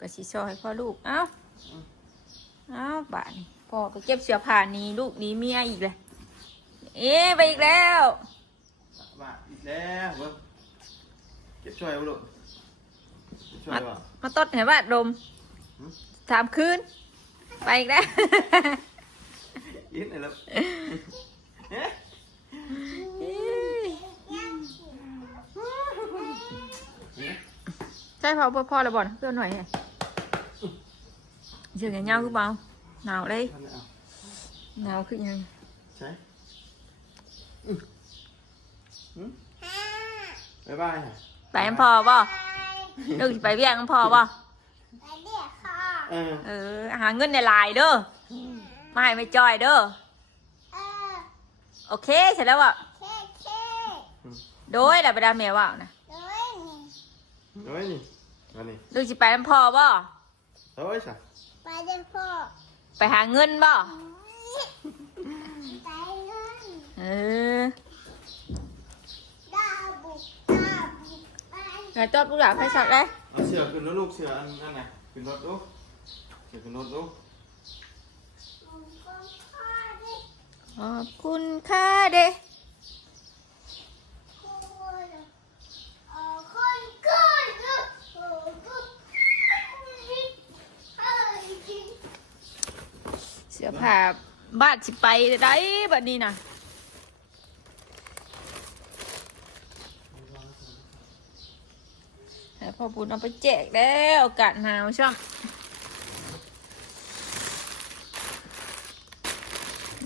ก็สิซอยพ่อลูกเอ้าบ้านพ่อก็เก็บเสื้อผ้านี้ลูกนี้เมียอีกเลยไปอีกแล้วบ้าอีกแล้วเว้ยเก็บช่วยลูกช่วยว่ะมาตดให้บ้านดมถามคืนไปอีกแล้วยิ้มหน่อยลูกใช่พ่อระบ่นเพื่อนหน่อยเชื่อกันเงาคือเปล่าหนาวเลยหนาวคือยังใช่บ๊ายบายไปยังพอป่ะลูกไปเบี้ยงพอป่ะไปเรียกค่ะหาเงินในลายเด้อไม่จอยเด้อโอเคเสร็จแล้วอ่ะโดยแต่ไปดามเมียว่านะโดยนี่อันนี้ลูกจะไปน้ำพอป่ะโดยใช่ไปเรียกพ่อไปหาเงินป่ะไปเงินดาบุกไปไงจบลูกหลานไปสักเลยเอาเสือขึ้นรถลูกเสืออันนั้นไงขึ้นรถลูกเสือขึ้นรถลูกขอบคุณค่ะเด็กเสื้อผ้าบ้านสิไปได้บัดนี้นะพ่อบุญเอาไปแจกแล้วอากาศหนาวช่ำ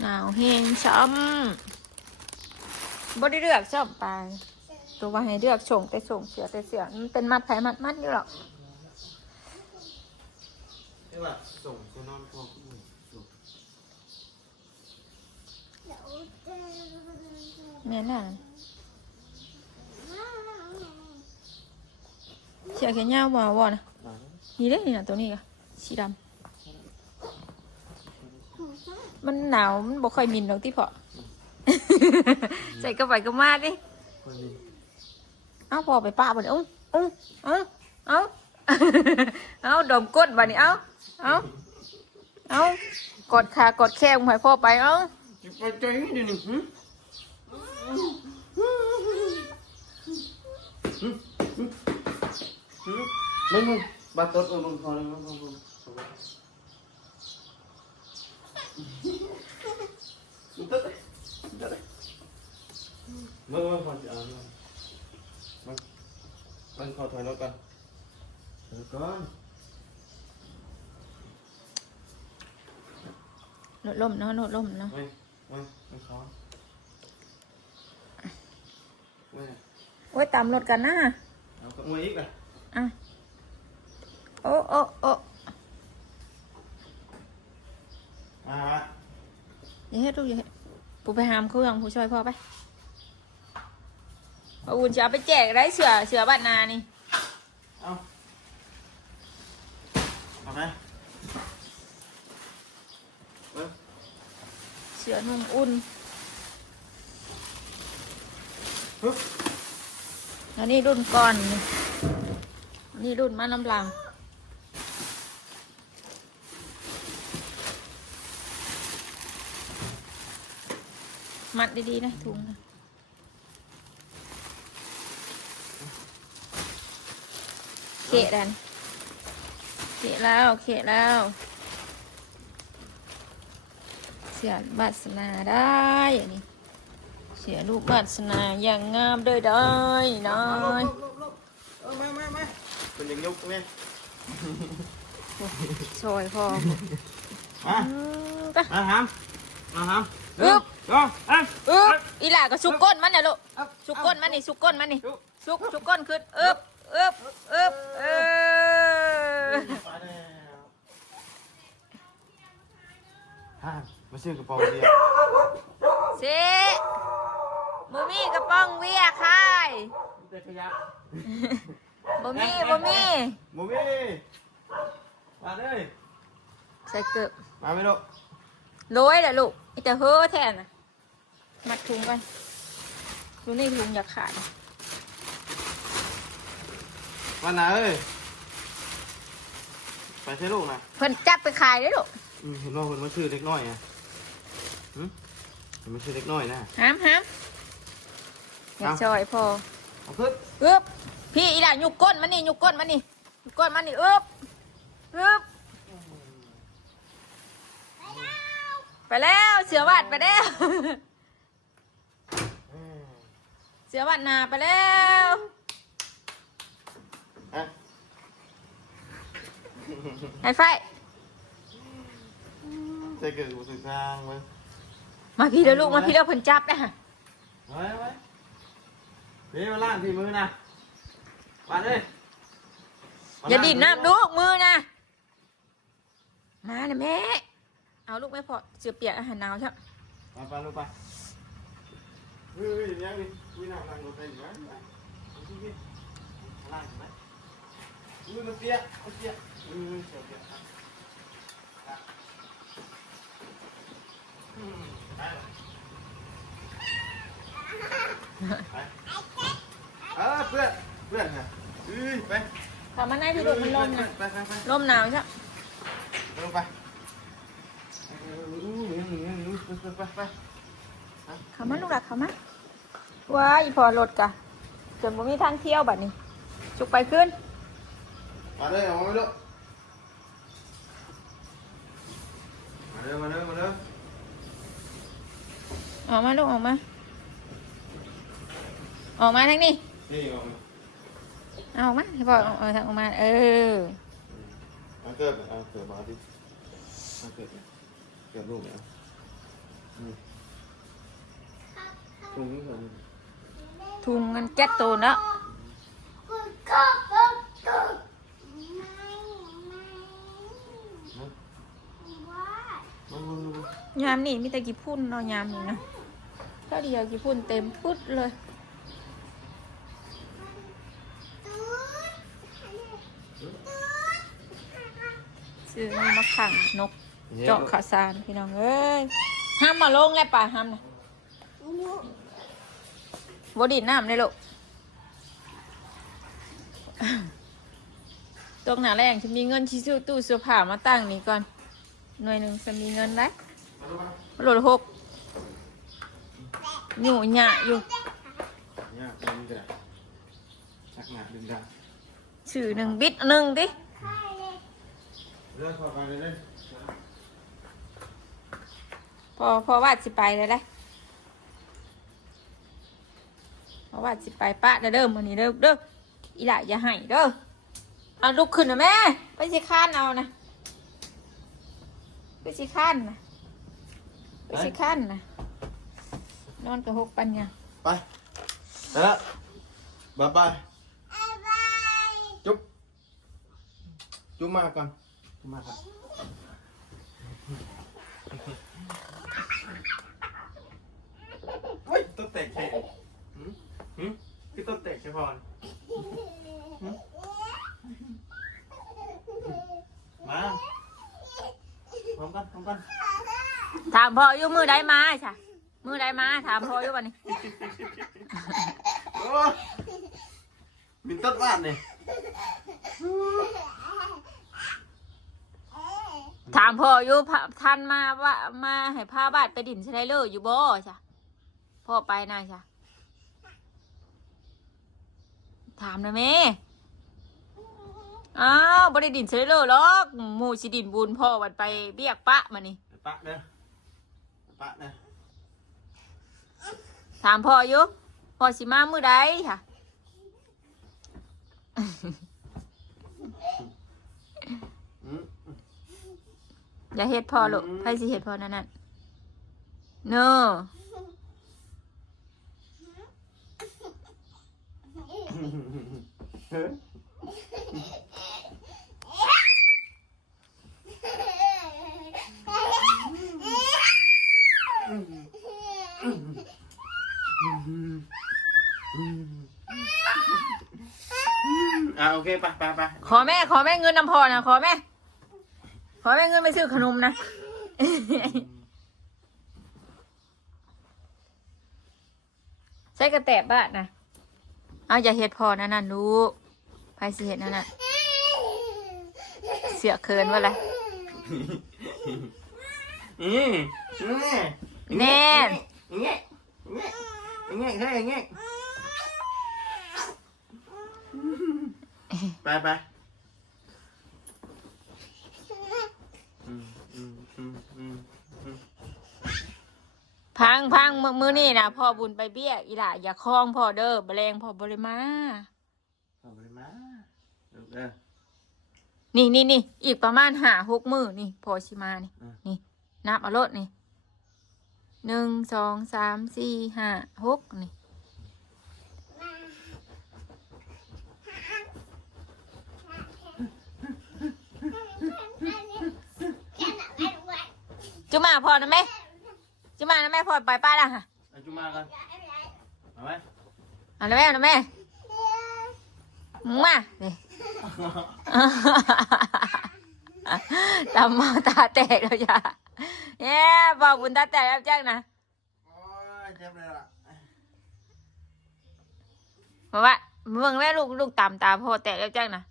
หนาวเฮงช้ำบ่ได้เลือกชอบไปตัวว่าให้เลือกส่งแต่ส่งเสือมันเป็นมัดไผ่มัดอยู่หรอกส่งคนนอนพอแม่น่ะเสือแขนยาวบ่นะนี่เด้นี่นะตัวนี้ก็สีดำมันหนาวมันบ่ค่อยมินหรอกที่พอใส่กระไปกระมาดิเอาพอไปป้าบ่เนี่ยเอาดมก้นบ่เนี่ยเอากดขากดแข้งให้พ่อไปเอาไปใจเดี๋ยวนี้มึงบาดตัวมึงพอเลยมึงตัดมึงพอจะเอามึงขอถอยรถก่อนโนดล่มเนาะไม่ขอโอ้ยตามรถกันนะเอากระมวยอีกเลยโอ้อย่าเฮ็ดลูกอย่าเฮ็ดปูไปหามเครื่องผู้ช่วยพ่อไปอุ่นจะเอาไปแจกได้เสือบ้านนานี่เอาไหมเสือนุ่มอุ่นแล้วนี่รุ่นก่อนนี่รุ่นมาลำลังมัดดีๆนะถุงนะเกะดันเกะแล้วเสียบัตรสนาได้อย่างนี้เสียลูกบัตรสนาอย่างงามด้วยได้น้อยมาเป็นอย่างยุกเนี่ยซอยพ่อมาหามอีหล่าก็สุกก้นมันเนี่ยลูกสุกก้นมันนี่สุกก้นขึ้นมาซื้อกระป๋องเบียร์เซ่บ่มีกระป๋องเบียร์ค่ะบ่มีมาเลยใส่เกือบมาไหมลูกโรยแหละลูกแต่เฮ้อแทนนะมัดถุงกันดูนี่ถุงอยากขาดวันไหน ไปใช่ลูกนะ เพิ่นจับไปขายได้อลูก เห็นว่าคนมาชื่อเล็กน้อยอ่ะเห็นมาชื่อเล็กน้อยนะ ห้ามอย่าช่อยพอ เอาขึ้น อึบพี่อีหล่ะยุกก้นมันนี่ยุกก้นมันนี่ยุกก้นมันนี่อึบไปแล้วเสือวัดไปแล้ว เสือวัดนาไปแล้ว อ่ะ ไฮไฟ ใจเกิดอุตสร้างมั้ย มาพี่เด้อลูกมาพี่เด้อเพิ่นจับนะฮะ ไว้พี่มาล่างที่มือนะมาเลย อย่าดิ้นน้ำลูกมือนะมานะแม่เอาลูกไม่พอเสือเปียกอาหารหนาวใช่ไหม ไปลูกไปเฮ้ยยังดิวิ่งนั่งรถไปอยู่นะล่างไหมมันเปียกเปียกเปียกเพื่อนฮะไป ทำมาให้พี่ลูกมันลมนะ ไป ลมหนาวใช่ไหม ลงไปไป ขามาลูกหลักขามาว้ายพอรถกะจนบ่มีทางเที่ยวบัดนี้จุกไปขึ้น มาเลยออกมาลูกมาเลย ออกมาลูกออกมาทางนี้ นี่ออกมา เอาออกมาให้พ่อเอาทางออกมาเกิดมาดิเกิดลูกเนี่ยตรงนี้เหรอ ทุงมันแก๊สโตนแล้ว ยามนี่มีแต่กี่พุ่นเนาะยามนี่นะเท่าเดียวกี่พุ่นเต็มปุ๊ดเลยซื้อนี่มาขังนกเจาะขาซานพี่น้องเอ้ยห้ามมาลงแล้วป่ะห้ามนะบดินน้ำเลยลูกตรงหน้าแรงจะมีเงินที่ซื้อตู้เสื้อผ้ามาตั้งนี่ก่อนหน่วยหนึ่งจะมีเงินได้โหลด6อยู่หยะอยู่ เนี่ยเป็นกระดาษชักหนาดึงดา ชื่อหนึ่งบิดหนึ่งดิ เรื่องขอไปเลย พอวาดสิไปเลยได้พอวาดสิไปปะเด้อมันนี้เด้ออีหล่ะอย่าให้เด้อเอาลุกขึ้นนะแม่ไปสิข้านเอานะไปสิข้านนะนอนกับ6ปันเนี่ย ไปแล้วบายจุ๊บมาก่อนเฮ้ยต้นแตกใช่คือต้นแตกใช่พอนมาพร้อมกัน ถามพ่ออยู่มือใดมาใช่มือใดมาถามพ่ออยู่วันนี้ โอ้บินต้นวาดเนี่ย ถามพ่ออยู่ท่านมาว่ามาให้พาบาดไปดินใช่ไหมเลยอยู่บ่ใช่พ่อไปนะใช่ถามนะแม่อ้าวบ่ได้ดินใช่ไหมเลยหรอกหมู่สิดินบุญพ่อวันไปเบี้ยกปะมานี่ ปะเด้อ ถามพ่ออยู่พ่อสิมามื้อใดค่ะ อย่าเฮ็ดพ่อลูกไผสิเฮ็ดพ่อนั่นเนอโอเคไป ขอแม่เงินนำพ่อนะขอแม่เงินไปซื้อขนมนะ ใช้กระแตบบ้านนะเอาอย่าเฮ็ดพ่อนั่นลูกไผสิเฮ็ดนั่นน่ะ เสียเคินว่าอะไร นี่ แน่ อย่างเงี้ยอย่างเงี้ยใช่อย่างเงี้ยไปไปพังมือนี่นะพ่อบุญไปเบี้ยอีหล่าอย่าคล้องพ่อเด้อแมลงพ่อบริมา เอาไปมาเด้อ นี่อีกประมาณ5-6 มื้อนี่พอชิมานี่นับเอารถนี่1 2 3 4 5 6นี่จุมาพอนะแม่จุมานะแม่พอไปป้าละค่ะ เอาจุมากันเอาไหม เอาละแม่เอาละแม่มาเลยตามมาตาแตกแล้วจ้ะบอกบุญตาแตกแล้วจ้างนะ โอ้ยเจ็บเลยล่ะ เพราะว่าเมืองแม่ลูกตามตาพ่อแตกแล้วจ้างนะ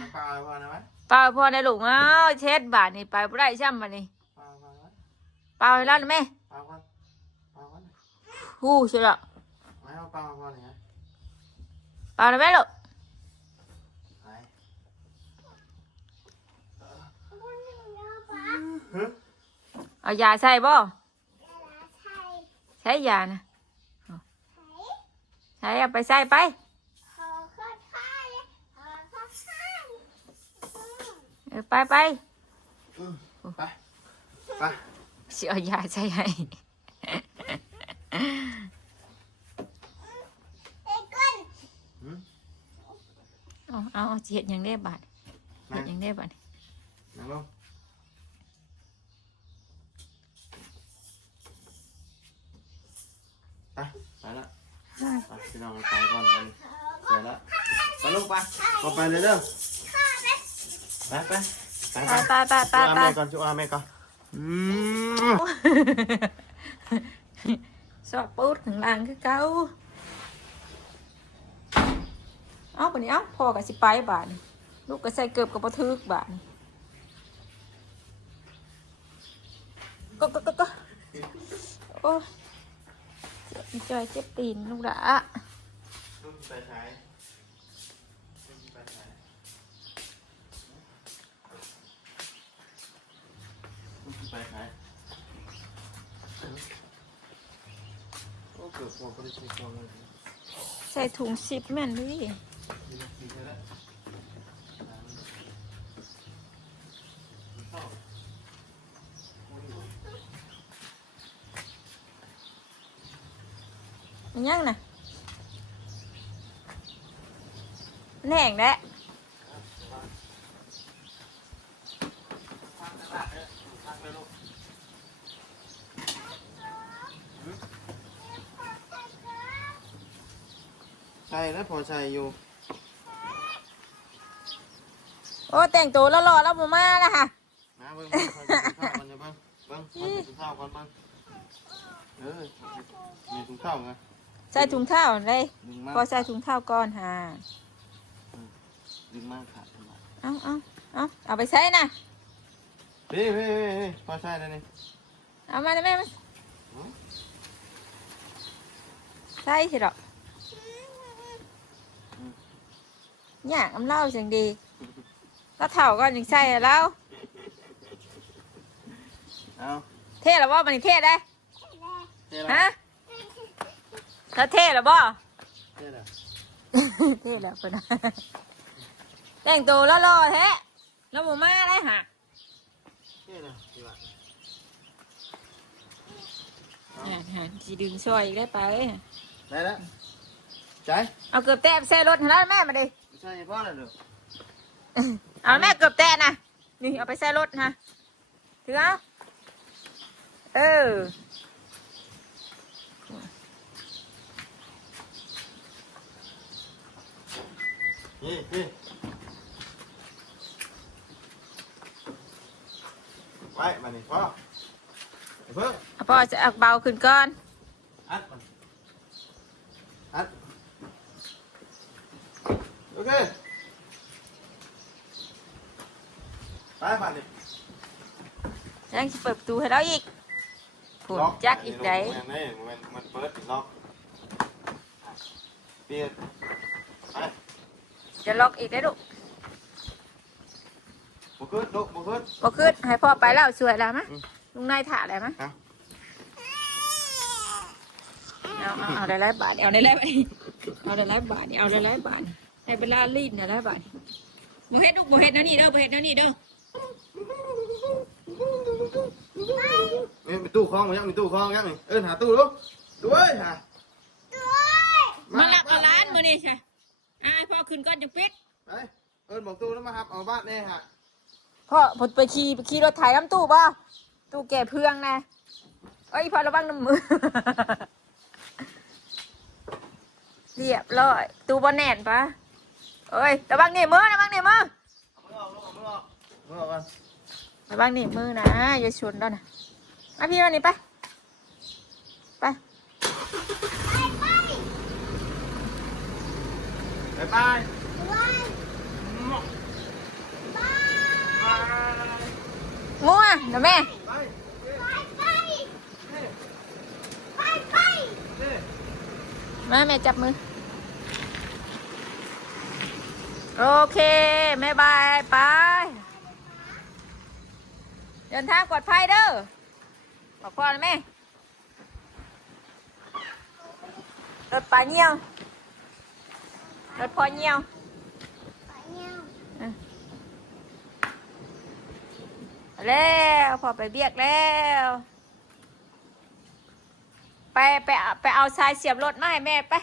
น้ำปลาเอาพอนะไหม เปล่าพ่อได้ลูกเช็ดบาทนี่ไปบ่ได้ช่ำบาทนี่ ปลาพอนะไหม เปล่าแล้วนะแม่ ปลาก่อนปลาก่อน ฮู้ใช่หรอ ไม่เอาปลาพอเลยฮะ เปล่าแล้วแม่ลูก ไหน เอายาใส่บ่ใช้ยานะใช้เอาไปใส่ไปไป ไปไป สิเอายาใส่ให้เอาเจ็ดยังได้บาทเจ็ดยังได้บาท นั่งลงไปละไปพี่น้องไปก่อนไปละไปลูกไปก็ไปเลยเด้อไปไปก่อนช่วยแม่ก่อนสอดปูดข้างล่างคือเก่าเอาปนี้เอาพ่อกับสิไปบาทลูกก็ใส่เกือบกับปะทึกบาทก็โอ้จอยเจ็บตีนลูกด่า ลูกไปไหนไปไหนโอ้เกือบหมดก็ได้ใช้ตัวเลย ใส่ถุง10แม่นดิมันยังน่ะแหน่งแหละใช่แล้วพอใช่อยู่ โอ้แต่งตัวแล้วหล่อแล้วบ่มาแล้วค่ะ นะเบิ้งข้าวก่อนอย่าเบิ้งกินข้าวก่อนเบิ้งมีถุงข้าวไง ใส่ถุงเท้าเลย ดึงมาก พอใส่ถุงเท้าก่อนฮะ ดึงมากขาดมา เอาไปใส่นะ พี่พอใช่แล้วนี่ เอามาได้ไหมใส่สิหรอกเนี่ยอำเล่าจังดีแล้วเถ่าก่อนยังใส่แล้ว เอา เท่หรือว่ามันเท่ได้ เท่ละ ฮะถ้าเท่หรือบ่ เท่ละ เท่แล้วคนแต่งตัวแล้วรอแท้แล้วหมูมาได้หะ เท่ละดีละ จีดึงซอยอีกได้ไป ได้แล้วใจ เอาเกือบแตะใส่รถให้แล้วแม่มาดิ ใช่พ่อเลยเด้อ เอาแม่เกือบแตะนะนี่เอาไปใส่รถนะถือเอานี่ไว้มานี่พ่อเพิ่ง พ่อจะเอาเบาขึ้นก่อน อัดโอเค ไปผ่านดิ ยังจะเปิดประตูให้เราอีกผุนจักอีกได มันเปิดล็อกเปลี่ยนไป จะล็อกอีกได้ลูก บุกขึ้นลูกบุกขึ้น บ่ขึ้นให้พ่อไปแล้วสวยแล้วมะลุงนายถ่าอะไรมะเอาได้หลายบาทเอาได้หลายบาทเอาได้หลายบาทเอาได้หลายบาทให้เวลารีดเนี่ยหลายบาทบ่เฮ็ดลูกบ่เฮ็ดนะนี่เด้อบ่เฮ็ดนะนี่เด้อ นี่มีตู้คล้องมั้ยมีตู้คล้องยังหาตู้ลูกด้วยฮะ มาหลับเอาร้านมื้อนี้ใช่พ่อขึ้นก่อนจะปิด ไปบอกตู้แล้วมาครับเอาบ้านแน่ฮะ พ่อผมไปขี่รถไถน้ำตู้ป่ะตู้แก่เพื่องนะเอ้ยพ่อระวังน้ำมือ เรียบร้อยตู้บอลแน่นปะเอ้ยระวังนี่มือระวังนี่มือ มือออกมือออกมือออกกัน ระวังนี่มือนะอย่าชนแล้วนะมาพี่มานี่ไปไป ไปไป งัวเดี๋ยวแม่ ไป มาแม่จับมือโอเคแม่บายไปเดินทางปลอดภัยเด้อบอกพ่อนะแม่รถปลาเงี้ยวรถพ่อเงี้ยวแล้วพอไปเบียกแล้วไปเอาทรายเสียบรถมาให้แม่ไป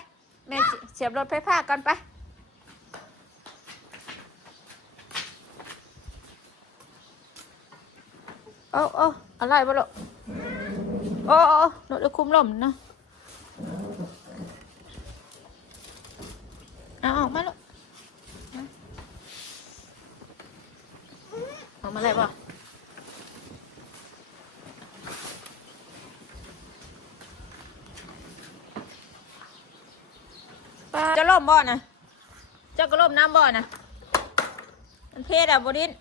แม่เสียบรถไฟฟ้ากันไปโอ้อะไรบ้างลูกโอ้รถจะคุมลมเนาะเอาออกมาลูกออกมาอะไรบ้างจะล่มบ่อนะเจ้าก็ล่มน้ำบ่อนะมันเพศอ่ะบดิน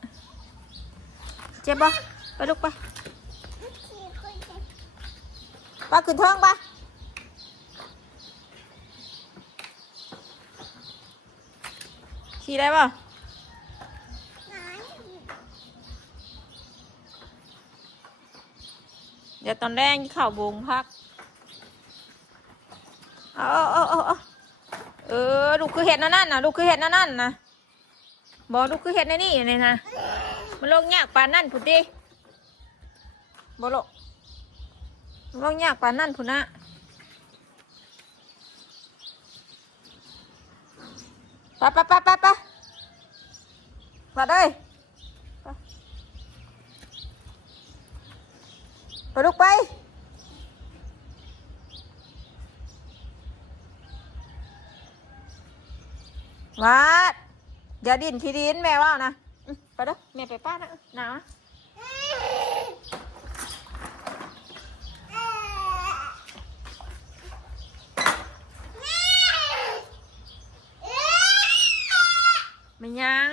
เจ็บบ่ไปลูกไปป้าขึ้นท้องปะขี่ได้ป่ะเดี๋ยวตอนแรกข่าวบงพักลูกคือเห็ดนั่นนะลูกคือเห็ดนั่นนะบอกลูกคือเห็ดในนี่นี่นะมันลงยากปานนั่นผุดดิบอกลูกลงยากปานนั่นผุดนะไปมาเลยไปลูกไปวัดอย่าดินขี้ดินแม่ว่านะไปเด้อแม่ไปป้านะหนาวไม่ยัง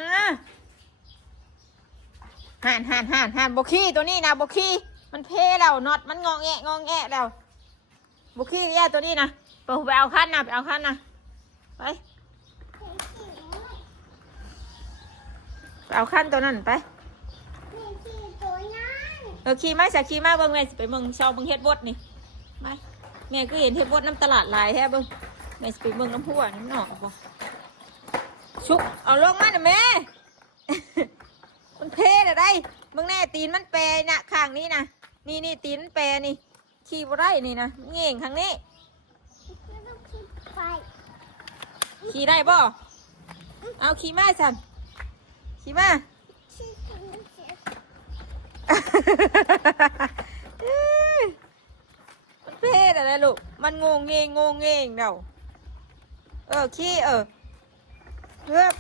ห่านบกี้ตัวนี้นะบกี้มันเพแล้วน็อตมันงองแงแล้วบกี้แย่ตัวนี้นะไปเอาขั้นนะไปเอาขั้นตัวนั้นไปขี่มาขี่มาเบิ้งแม่ไปเบิ้งชาวเบิ้งเฮ็ดบดนี่ไม่แม่ก็เห็นเฮ็ดบดน้ำตลาดลายแท้เบิ้งแม่ไปเบิ้งน้ำพุน้ำหนองบ่ชุบเอาลงมาหน่อยแม่ มันเพอะไรเบิ้งแน่ตีนมันแปรน่ะข้างนี้นะนี่ตีนมันแปรนี่ขี่บ่ได้นี่นะเง่งข้างนี้ขี่ได้บ่เอาขี่มาสั่นขี่มามันเพศอะไรลูกมันงงเงเดาขี้เงือบ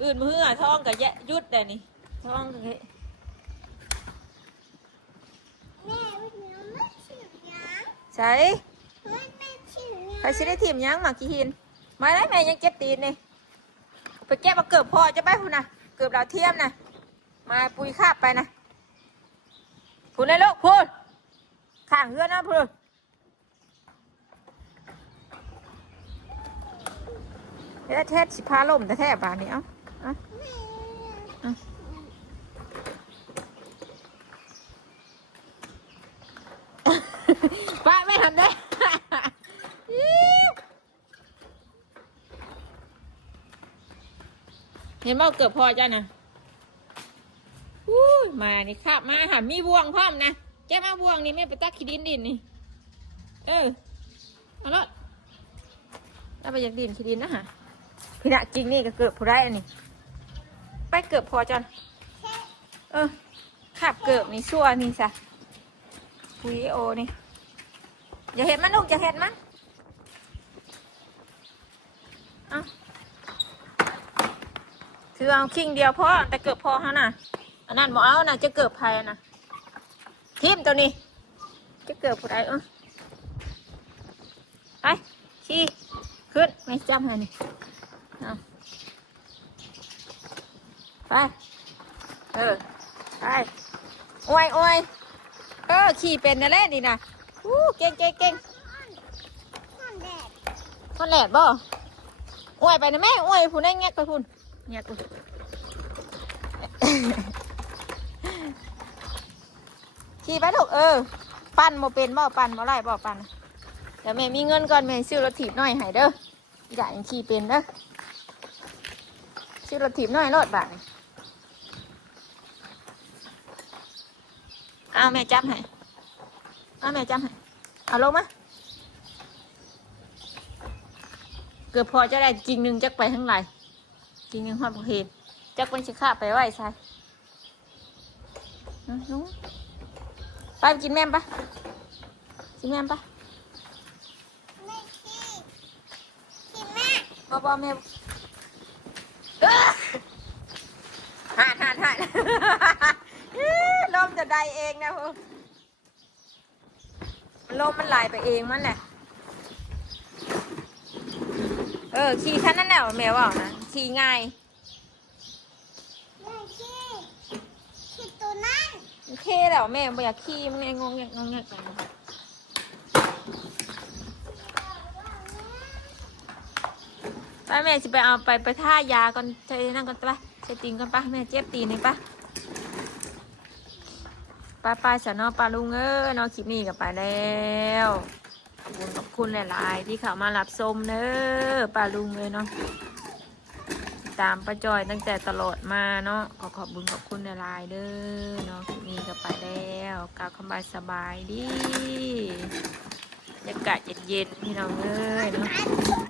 อื่นมือท้องกับแยะยุดแต่นี่ท้องกับใช่ใครชิได้ทีมยังมากี่หินมาได้แม่ยังเจ็บตีนนี่ ไปแก้มาเกือบพอจะไปพูนะเกือบดาวเทียมนะมาปุยคาบไปนะพูดเลยลูกพูดข้างเฮือนนะพูดเทศสิพาล่มแต่แทบบานนี้เอ้าป้าไม่ทันได้ เห็นว่าเกือบพอจ้ะนะมานี่ครับมาหามีบ่วงพร้อมนะแกมาบ่วงนี่ไม่ไปตักขี้ดินนี่เอาละแล้วไปอยากดินขี้ดินนะฮะพี่น่ะจริงนี่ก็เกือบพอได้อันนี้ไปเกือบพอจ้ะขับเกือบนี่ชั่วนี่ซะปุยโอนี่อย่าเห็นมันลูกอย่าเห็นมันถือเอาคิงเดียวพอแต่เกือบพอฮะน่ะอันนั้นหมอเอาน่ะจะเกือบภัยนะทิมตัวนี้จะเกือบผู้ใดไปขี้ขึ้นไม่จำเลยนี่ไปไปโอ้ยขี่เป็นนะเล่นดีนะเก่งมันแหลดบ่โอ้ยไปนะแม่โอ้ยผู้ได้แงกไปพุ่นแงกพุ่นขี่ไปถูกปั่นโมเป็นบ่ปั่นโมไล่บ่ปั่นเดี๋ยวแม่มีเงินก่อนแม่ซื้อรถถีบหน่อยให้เด้ออย่ายังขี่เป็นเด้อซื้อรถถีบหน่อยรถบาทเอาแม่จับให้เอาลงมาเกือบพอจะได้กิ่งหนึ่งจักไปทั้งหลายกิ่งหนึ่งหอดเห็นจักเป็นชิค่าไปไหวใช่ไปกินแม่ปะกินแม่ปะ ไม่ขี้แม่บ่แม่ห่านลมจะได้เองนะพ่อลมมันไหลไปเองมันแหละขี่ชั้นนั่นแหละแม่ว่านะขี่ง่ายไม่ขี้ตัวนั้น โอเคแล้วแม่ไม่อยากขี่แม่งงแงกกันไปแม่จะไปเอาไปท่ายาก่อนใช้นั่งก่อนไปใช้ตีนก่อนปะแม่เจ็บตีนนี่ปะไปสนอปลาลุงนอคลิปนี้กับไปแล้วขอบคุณหลายๆที่เข้ามารับชมเด้อปลาลุงเลยเนาะตามป้าจอยตั้งแต่ตลอดมาเนาะขอบคุณหลายๆเด้อเนาะคลิปนี้กับไปแล้วกล่าวคำบายสบายดีบรรยากาศเย็นๆพี่น้องเนาะ